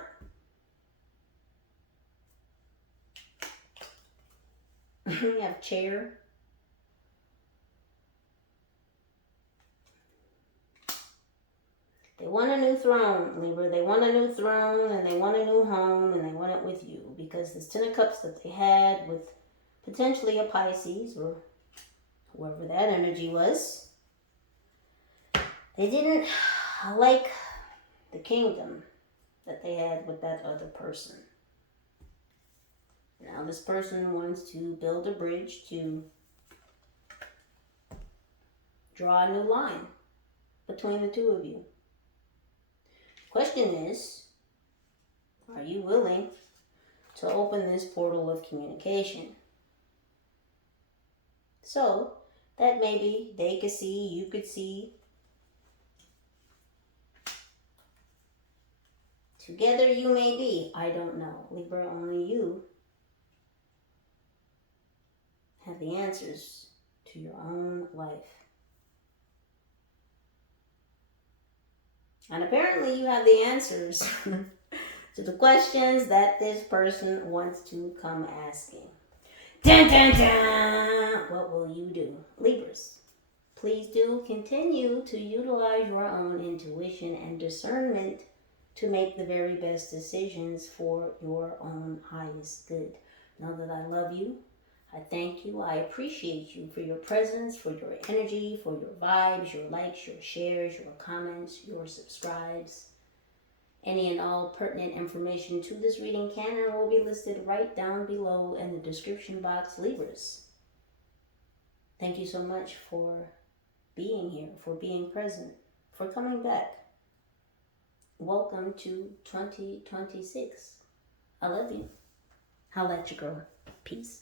We have chair. They want a new throne, Libra. They want a new throne, and they want a new home, and they want it with you. Because this Ten of Cups that they had with potentially a Pisces, or whoever that energy was, they didn't like the kingdom that they had with that other person. Now this person wants to build a bridge to draw a new line between the two of you. Question is, are you willing to open this portal of communication? So that maybe they could see, you could see. Together you may be. I don't know. Libra, only you have the answers to your own life. And apparently you have the answers to the questions that this person wants to come asking. Dun, dun, dun! What will you do? Libras, please do continue to utilize your own intuition and discernment to make the very best decisions for your own highest good. Know that I love you. I thank you. I appreciate you for your presence, for your energy, for your vibes, your likes, your shares, your comments, your subscribes. Any and all pertinent information to this reading can and will be listed right down below in the description box, Libras. Thank you so much for being here, for being present, for coming back. Welcome to 2026. I love you. Holla at your girl. Peace.